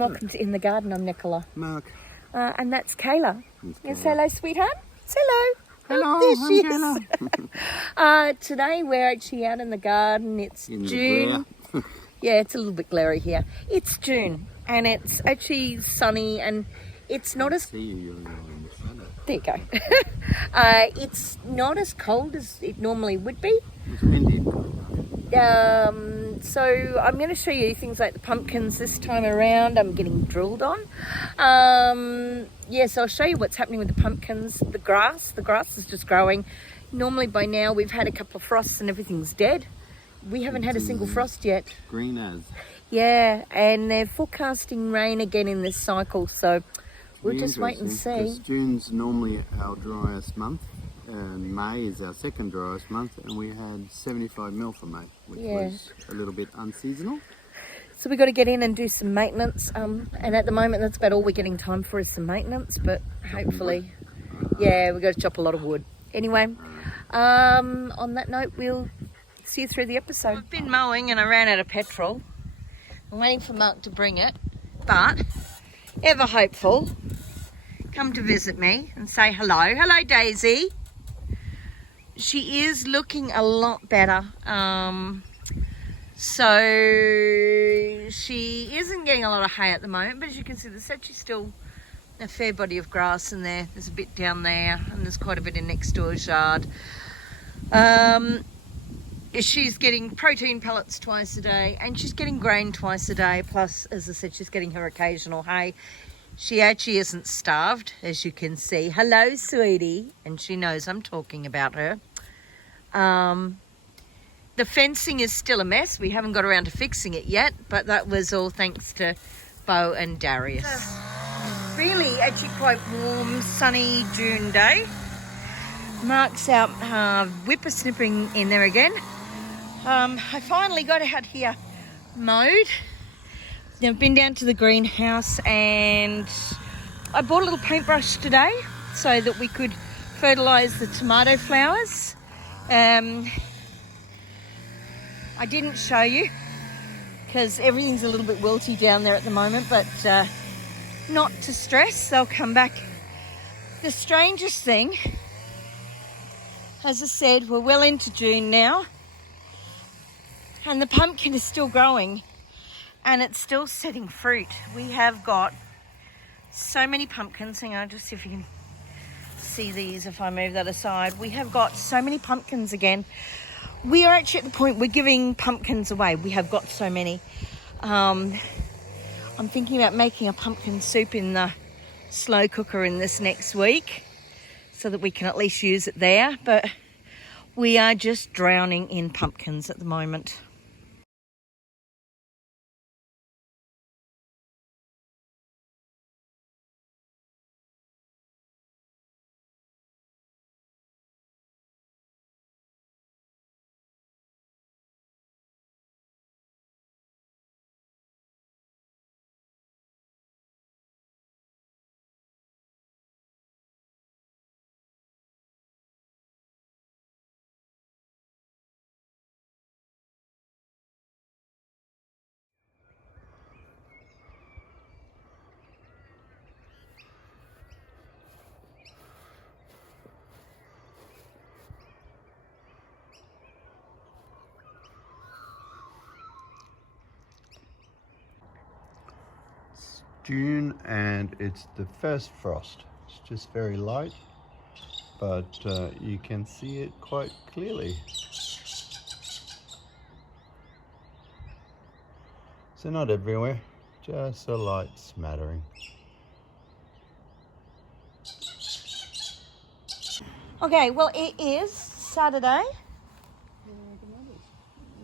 and welcome to In the Garden. I'm Nicola. Mark. And that's Kayla. Yes, Say hello, sweetheart. Say hello. Hello, Oh, there she I'm is. Today we're actually out in the garden. It's June. Yeah, it's a little bit glary here. It's June and it's actually sunny and it's not as... See you're in the sun. There you go. It's not as cold as it normally would be. It's windy. So I'm going to show you things like the pumpkins this time around. I'm getting drilled on. So I'll show you what's happening with the pumpkins. The grass is just growing. Normally by now we've had a couple of frosts and everything's dead. We haven't had a single frost yet. Green as. Yeah, and they're forecasting rain again in this cycle, so we'll just wait and see. June's normally our driest month. And May is our second driest month, and we had 75 mil for May, which was a little bit unseasonal. So we've got to get in and do some maintenance, and at the moment that's about all we're getting time for is some maintenance, but hopefully, we've got to chop a lot of wood. Anyway, on that note, we'll see you through the episode. I've been mowing and I ran out of petrol. I'm waiting for Mark to bring it, but ever hopeful, come to visit me and say hello. Hello, Daisy. She is looking a lot better. So she isn't getting a lot of hay at the moment, but as you can see, there's actually still a fair body of grass in there. There's a bit down there, and there's quite a bit in next door's yard. She's getting protein pellets twice a day, and she's getting grain twice a day. Plus, as I said, she's getting her occasional hay. She actually isn't starved, as you can see. Hello, sweetie. And she knows I'm talking about her. The fencing is still a mess. We haven't got around to fixing it yet, but that was all thanks to Bo and Darius. Really, actually quite warm, sunny June day. Mark's out whippersnipping in there again. I finally got out here mowed. I've been down to the greenhouse and I bought a little paintbrush today so that we could fertilise the tomato flowers. I didn't show you because everything's a little bit wilty down there at the moment, but not to stress, they'll come back. The strangest thing, as I said, we're well into June now and the pumpkin is still growing and it's still setting fruit. We have got so many pumpkins. Hang on, just see if you can see these if I move that aside. We have got so many pumpkins again. We are actually at the point we're giving pumpkins away. We have got so many. I'm thinking about making a pumpkin soup in the slow cooker in this next week so that we can at least use it there. But we are just drowning in pumpkins at the moment. June and it's the first frost. It's just very light, but you can see it quite clearly. So not everywhere, just a light smattering. Okay, well it is Saturday.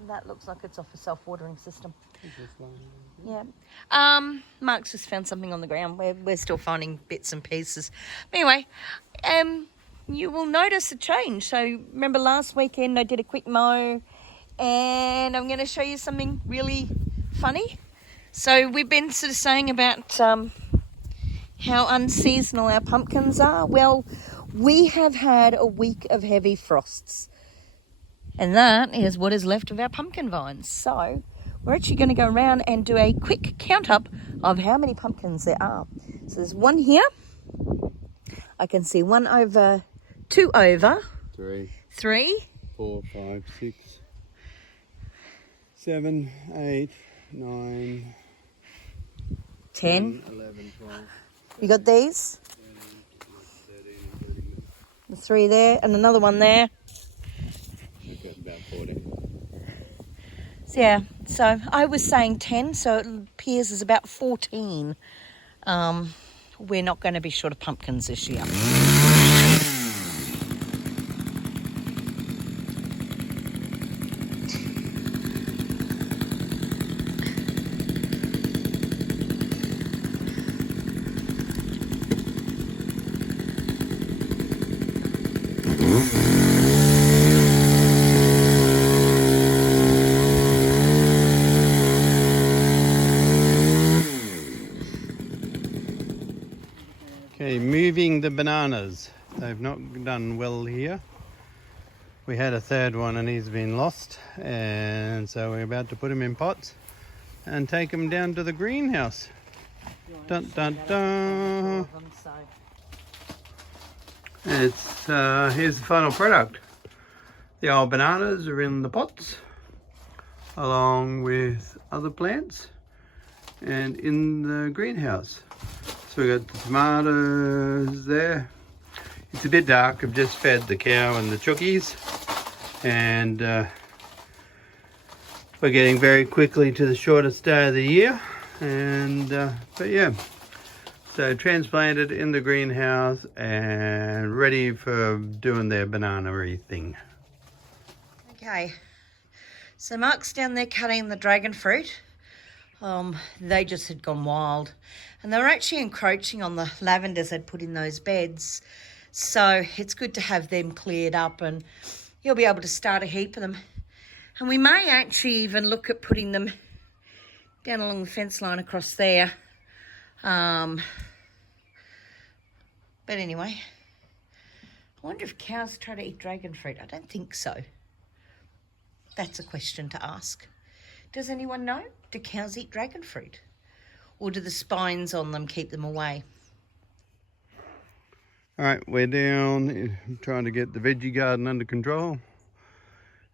That looks like it's off a self-watering system. Yeah. Mark's just found something on the ground. We're still finding bits and pieces. But anyway, you will notice a change. So remember last weekend I did a quick mow and I'm going to show you something really funny. So we've been sort of saying about how unseasonal our pumpkins are. Well, we have had a week of heavy frosts. And that is what is left of our pumpkin vines. So we're actually going to go around and do a quick count up of how many pumpkins there are. So there's one here. I can see one over, two over. Three. 4, 5, 6, 7, 8, 9, 10. 11, 12. You got these? The 3 there and another one there. We've got about 14. So yeah, so I was saying 10, so it appears there's about 14. We're not going to be short of pumpkins this year. Okay, moving the bananas. They've not done well here. We had a third one and he's been lost, and so we're about to put him in pots and take him down to the greenhouse. Dun dun dun. It's here's the final product. The old bananas are in the pots along with other plants and in the greenhouse. So we got the tomatoes there. It's a bit dark. I've just fed the cow and the chookies, and we're getting very quickly to the shortest day of the year. And but yeah, so transplanted in the greenhouse and ready for doing their banana-y thing. Okay, so Mark's down there cutting the dragon fruit. They just had gone wild, and they were actually encroaching on the lavenders I'd put in those beds. So it's good to have them cleared up, and you'll be able to start a heap of them. And we may actually even look at putting them down along the fence line across there. But anyway, I wonder if cows try to eat dragon fruit. I don't think so. That's a question to ask. Does anyone know? Do cows eat dragon fruit? Or do the spines on them keep them away? All right, we're down trying to get the veggie garden under control.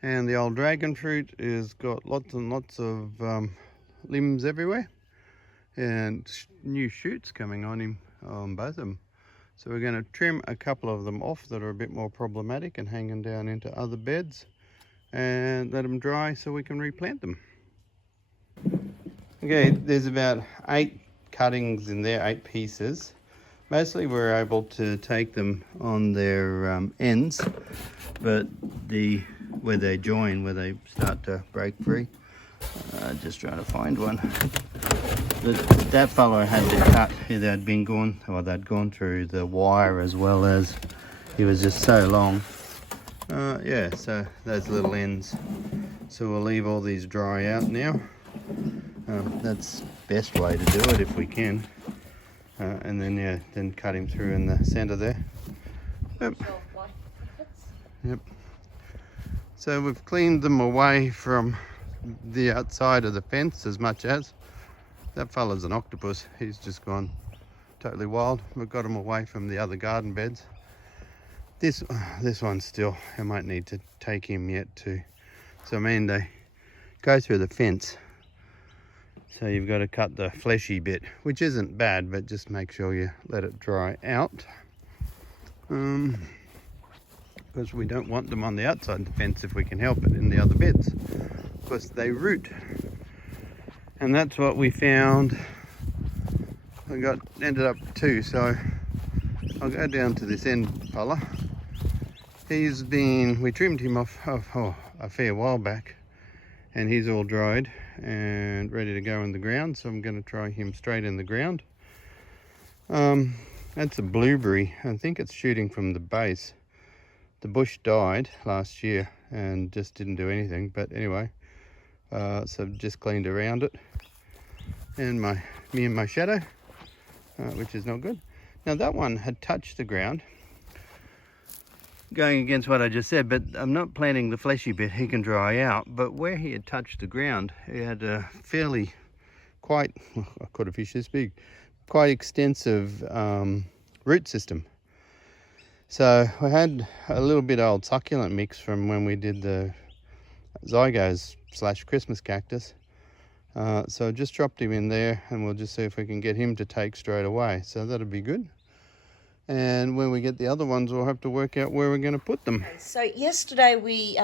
And the old dragon fruit has got lots and lots of limbs everywhere. And new shoots coming on him, on both of them. So we're going to trim a couple of them off that are a bit more problematic and hanging down into other beds. And let them dry so we can replant them. Okay, there's about 8 cuttings in there, 8 pieces. Mostly we're able to take them on their ends, but where they join, where they start to break free, just trying to find one. That fellow had to cut. They'd gone through the wire as well as he was just so long. Yeah, so those little ends. So we'll leave all these dry out now. That's the best way to do it if we can. And then yeah, then cut him through in the centre there. Yep. Yep. So we've cleaned them away from the outside of the fence as much as. That fella's an octopus. He's just gone totally wild. We've got him away from the other garden beds. This one still, I might need to take him yet too. So I mean, they go through the fence. So you've got to cut the fleshy bit, which isn't bad, but just make sure you let it dry out. Because we don't want them on the outside of the fence if we can help it in the other beds. Because they root. And that's what we found. Ended up 2, so I'll go down to this end fella. We trimmed him off a fair while back, and he's all dried and ready to go in the ground, so I'm going to try him straight in the ground. That's a blueberry. I think it's shooting from the base. The bush died last year and just didn't do anything, but anyway, so just cleaned around it, and me and my shadow, which is not good. Now that one had touched the ground, going against what I just said, but I'm not planting the fleshy bit. He can dry out, but where he had touched the ground, he had a quite, I caught a fish this big, quite extensive root system. So I had a little bit of old succulent mix from when we did the Zygos / Christmas cactus. So I just dropped him in there, and we'll just see if we can get him to take straight away. So that'll be good. And when we get the other ones, we'll have to work out where we're going to put them. So yesterday we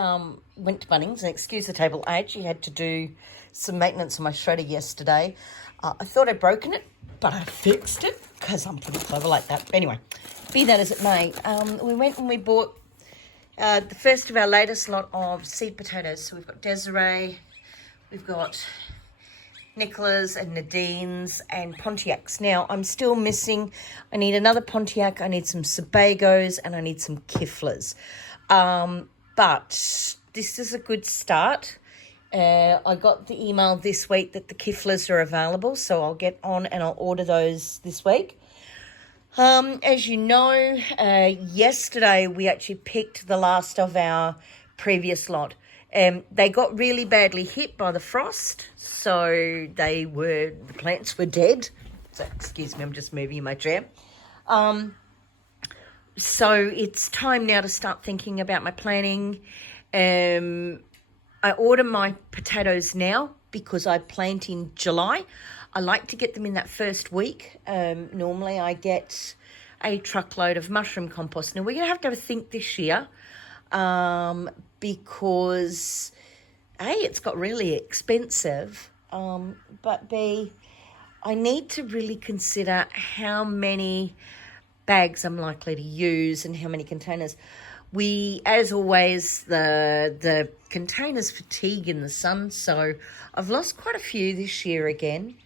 went to Bunnings, and excuse the table, I actually had to do some maintenance on my shredder yesterday. I thought I'd broken it, but I fixed it because I'm pretty clever like that. But anyway, be that as it may, we went and we bought the first of our latest lot of seed potatoes. So we've got Desiree, we've got Nicholas and Nadine's and Pontiacs. Now, I'm still missing, I need another Pontiac, I need some Sebagos, and I need some Kiflers. But this is a good start. I got the email this week that the Kiflers are available, so I'll get on and I'll order those this week. As you know, yesterday we actually picked the last of our previous lot. They got really badly hit by the frost, so the plants were dead. So excuse me, I'm just moving in my chair. So it's time now to start thinking about my planning. I order my potatoes now because I plant in July. I like to get them in that first week. Normally I get a truckload of mushroom compost. Now we're going to have a think this year. Because A, it's got really expensive, but B, I need to really consider how many bags I'm likely to use and how many containers. As always, the containers fatigue in the sun, so I've lost quite a few this year again,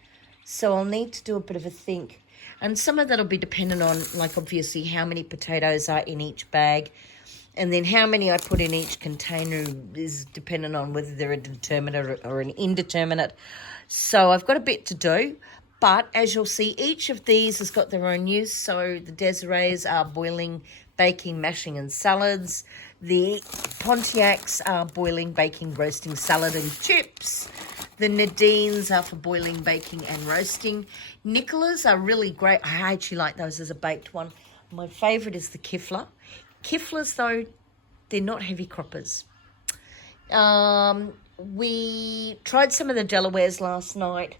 so I'll need to do a bit of a think. And some of that will be dependent on, like, obviously how many potatoes are in each bag. And then how many I put in each container is dependent on whether they're a determinate or an indeterminate. So I've got a bit to do. But as you'll see, each of these has got their own use. So the Desirees are boiling, baking, mashing and salads. The Pontiacs are boiling, baking, roasting, salad and chips. The Nadines are for boiling, baking and roasting. Nicholas are really great. I actually like those as a baked one. My favourite is the Kifler. Kiflers, though, they're not heavy croppers. We tried some of the Delawares last night.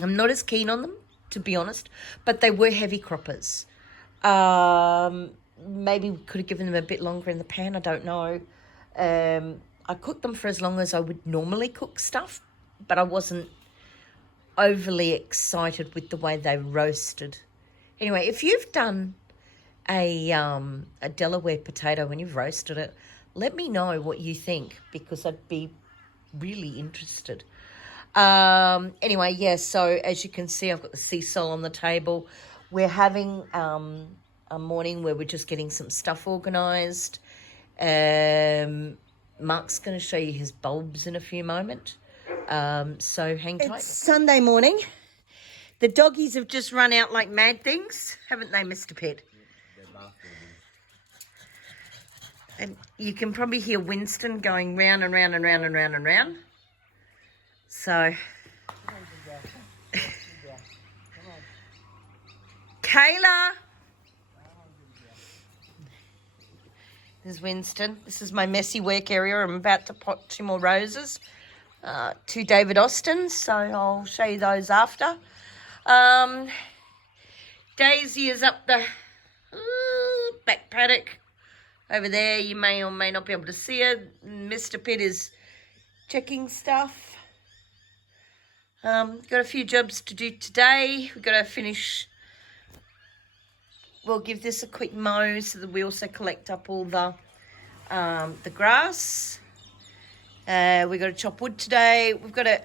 I'm not as keen on them, to be honest, but they were heavy croppers. Maybe we could have given them a bit longer in the pan, I don't know. I cooked them for as long as I would normally cook stuff, but I wasn't overly excited with the way they roasted. Anyway, if you've done a Delaware potato when you've roasted it, let me know what you think, because I'd be really interested. Anyway, yeah, so as you can see, I've got the sea salt on the table. We're having a morning where we're just getting some stuff organised. Mark's going to show you his bulbs in a few moments. So hang tight. It's Sunday morning. The doggies have just run out like mad things, haven't they, Mr. Pitt? And you can probably hear Winston going round and round and round and round and round. So, Kayla. There's Winston. This is my messy work area. I'm about to pot 2 more roses to David Austin, so I'll show you those after. Daisy is up the back paddock. Over there, you may or may not be able to see her. Mr. Pitt is checking stuff. Got a few jobs to do today. We've got to finish. We'll give this a quick mow so that we also collect up all the grass. We've got to chop wood today. We've got to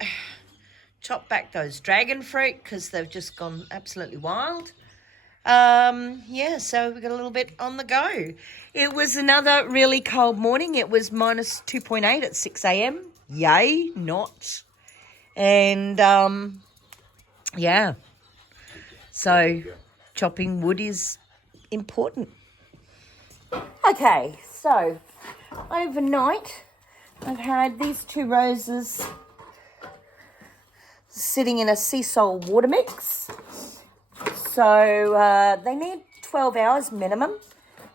chop back those dragonfruit because they've just gone absolutely wild. Yeah, so we've got a little bit on the go. It was another really cold morning. It was minus 2.8 at 6 a.m. Yay, not. And, yeah. So chopping wood is important. Okay, so overnight I've had these 2 roses sitting in a sea salt water mix. So they need 12 hours minimum,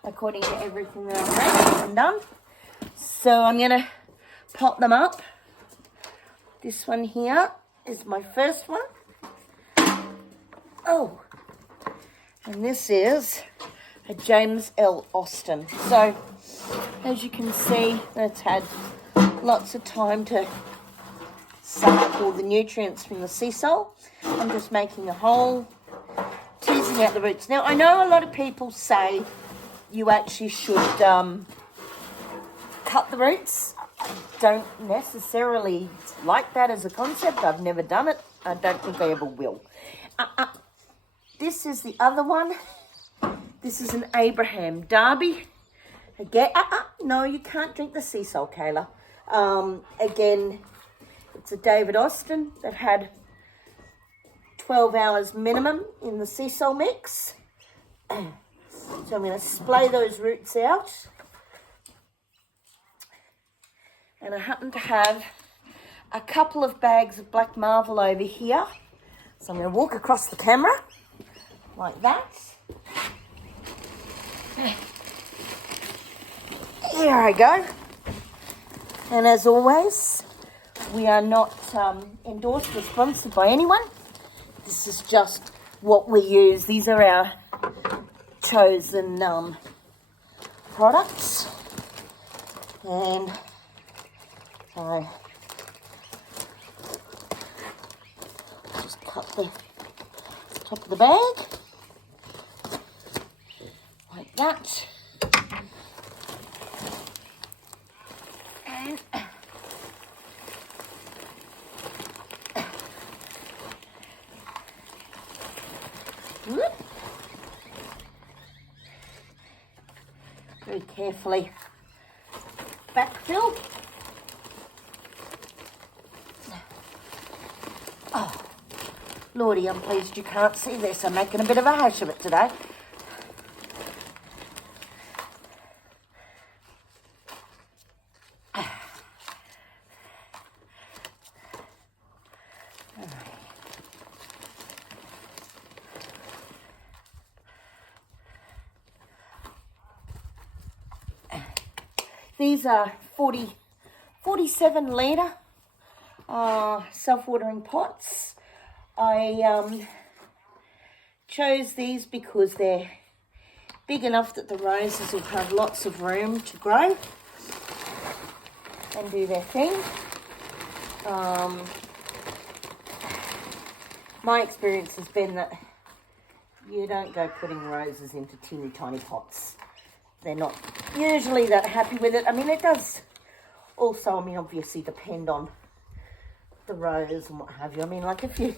according to everything that I've read and done. So I'm going to pot them up. This one here is my first one. Oh, and this is a James L. Austin. So as you can see, it's had lots of time to suck up all the nutrients from the sea salt. I'm just making a hole, teasing out the roots. Now, I know a lot of people say you actually should cut the roots. I don't necessarily like that as a concept. I've never done it. I don't think I ever will. This is the other one. This is an Abraham Derby. Again, no, you can't drink the sea salt, Kayla. Again, it's a David Austin. They've had 12 hours minimum in the sea salt mix. So I'm going to splay those roots out. And I happen to have a couple of bags of black marvel over here. So I'm going to walk across the camera like that. Here I go. And as always, we are not endorsed or sponsored by anyone. This is just what we use. These are our chosen products. And so just cut the top of the bag like that. And whoop, very carefully backfill. Oh, Lordy, I'm pleased you can't see this. I'm making a bit of a hash of it today. These are 47 litre self-watering pots. I chose these because they're big enough that the roses will have lots of room to grow and do their thing. My experience has been that you don't go putting roses into teeny tiny pots. They're not usually that happy with it. I mean, it does also, obviously depend on the rose and what have you. I mean, like if you're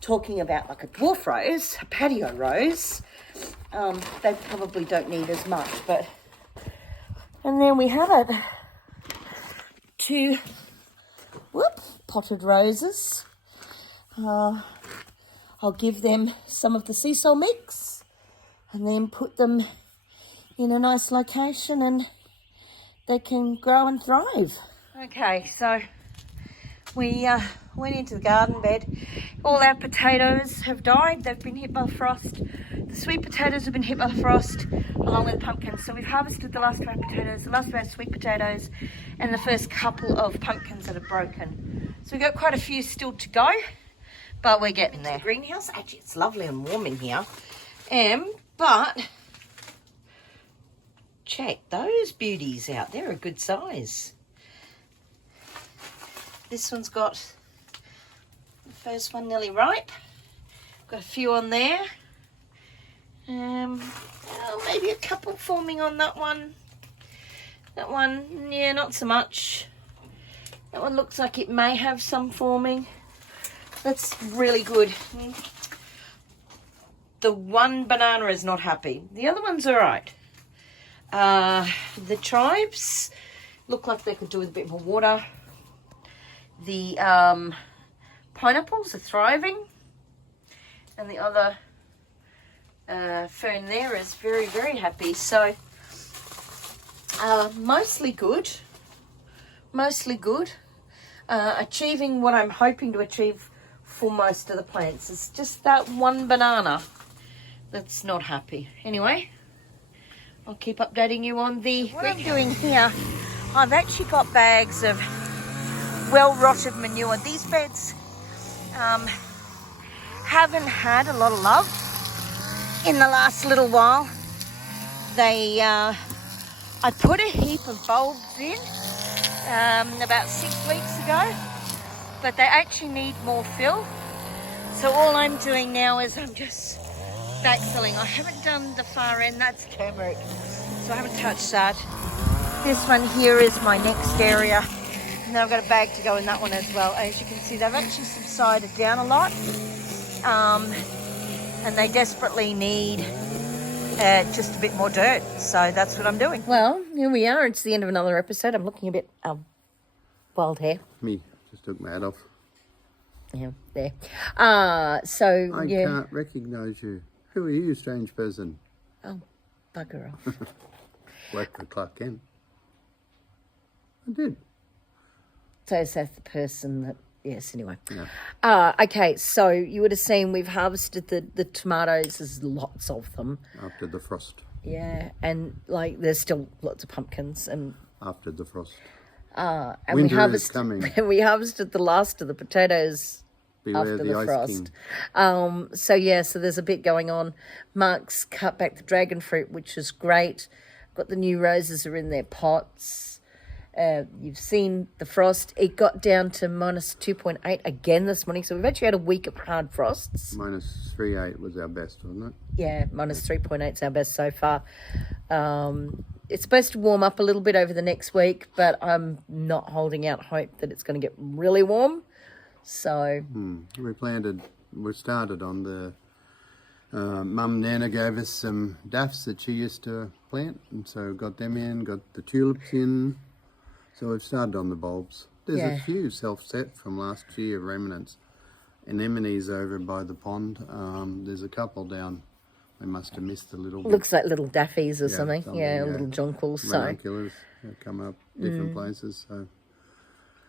talking about like a dwarf rose, a patio rose, they probably don't need as much. But, and then we have it. 2 potted roses. I'll give them some of the sea salt mix and then put them in a nice location and they can grow and thrive. Okay, so we went into the garden bed. All our potatoes have died. They've been hit by the frost. The sweet potatoes have been hit by the frost along with the pumpkins. So we've harvested the last of our potatoes, the last of our sweet potatoes, and the first couple of pumpkins that are broken. So we've got quite a few still to go, but we're getting there. The greenhouse, actually it's lovely and warm in here. But check those beauties out. They're a good size. This one's got the first one nearly ripe. Got a few on there. Maybe a couple forming on that one. That one, yeah, not so much. That one looks like it may have some forming. That's really good. The one banana is not happy. The other one's all right. The chives look like they could do with a bit more water. The pineapples are thriving. And the other fern there is very, very happy. So, mostly good. Mostly good. Achieving what I'm hoping to achieve for most of the plants. It's just that one banana that's not happy. Anyway, I'll keep updating you on what I'm doing here. I've actually got bags of well-rotted manure. These beds haven't had a lot of love in the last little while. They, I put a heap of bulbs in about 6 weeks ago, but they actually need more fill. So all I'm doing now is I'm just backfilling. I haven't done the far end, that's turmeric, so I haven't touched that. This one here is my next area, and then I've got a bag to go in that one as well. As you can see, they've actually subsided down a lot, and they desperately need just a bit more dirt, so that's what I'm doing. Well, here we are. It's the end of another episode. I'm looking a bit wild hair. Me, just took my hat off. Yeah, there. I can't recognise you. Who are you, strange person? Oh, bugger off. Worked for Clark Kent. I did. So is that the person that... Yes, anyway. Yeah. Okay, so you would have seen we've harvested the tomatoes. There's lots of them. After the frost. Yeah, and like there's still lots of pumpkins. And after the frost. And Winter is coming. We harvested the last of the potatoes. Beware after the the frost. King. So there's a bit going on. Mark's cut back the dragonfruit, which is great. Got the new roses are in their pots. You've seen the frost. It got down to minus 2.8 again this morning. So we've actually had a week of hard frosts. Minus 3.8 was our best, wasn't it? Yeah, minus 3.8 is our best so far. It's supposed to warm up a little bit over the next week, but I'm not holding out hope that it's going to get really warm. So We started on the Mum Nana gave us some daffs that she used to plant, and so got them in, got the tulips in. So we've started on the bulbs. There's a few self-set from last year remnants. Anemones over by the pond. There's a couple down. They must have missed a little bit. Looks like little daffies or something. Yeah, little jonquils. Ranunculus come up different places. So.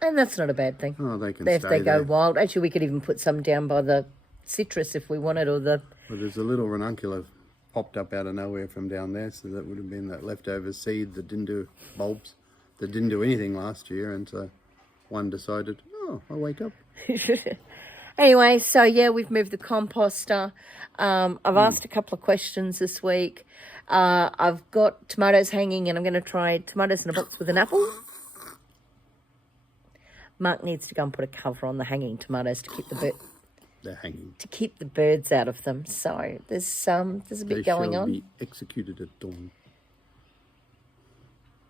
And that's not a bad thing. Oh, they can if stay they go there. wild. Actually, we could even put some down by the citrus if we wanted, or the... Well, there's a little ranunculus popped up out of nowhere from down there, so that would have been that leftover seed that didn't do bulbs, that didn't do anything last year, and so one decided, oh, I'll wake up. Anyway, so yeah, we've moved the composter. I've asked a couple of questions this week. I've got tomatoes hanging, and I'm going to try tomatoes in a box with an apple. Mark needs to go and put a cover on the hanging tomatoes to keep They're hanging. To keep the birds out of them. So there's a bit going on. They shall be executed at dawn.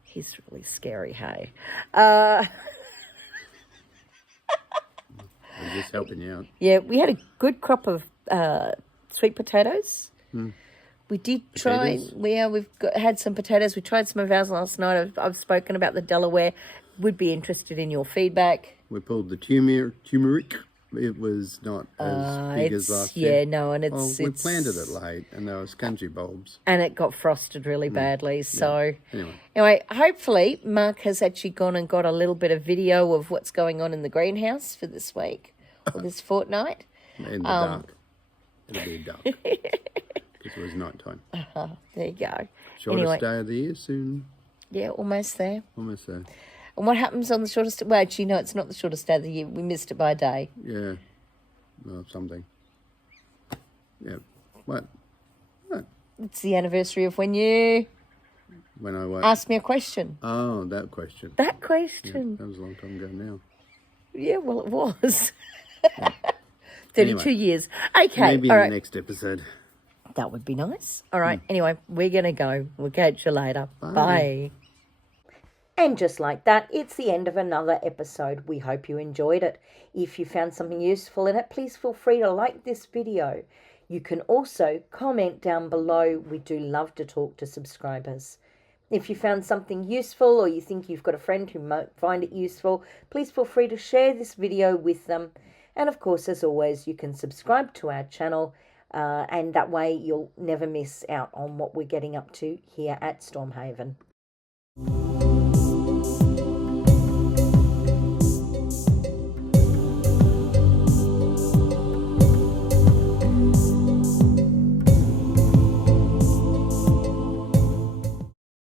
He's really scary, hey. I'm just helping you out. Yeah, we had a good crop of sweet potatoes. We did try. Had some potatoes. We tried some of ours last night. I've spoken about the Delaware. Would be interested in your feedback. We pulled the turmeric. It was not as big as last year. Yeah, no, and we planted it late, and there was country bulbs. And it got frosted really badly. So anyway, hopefully Mark has actually gone and got a little bit of video of what's going on in the greenhouse for this week or this fortnight. In the dark. It'll be dark. Because it was night time. There you go. Shortest day of the year soon. Yeah, almost there. Almost there. And what happens on the shortest... Well, actually, no, it's not the shortest day of the year. We missed it by a day. Yeah. Well, something. Yeah. What? It's the anniversary of when you... When I asked me a question. Oh, that question. That question. Yeah, that was a long time ago now. Yeah, well, it was. 32 years. Okay, maybe all in right. the next episode. That would be nice. All right, anyway, we're going to go. We'll catch you later. Bye. And just like that, it's the end of another episode. We hope you enjoyed it. If you found something useful in it, please feel free to like this video. You can also comment down below. We do love to talk to subscribers. If you found something useful, or you think you've got a friend who might find it useful, please feel free to share this video with them. And of course, as always, you can subscribe to our channel, and that way you'll never miss out on what we're getting up to here at Stormhaven.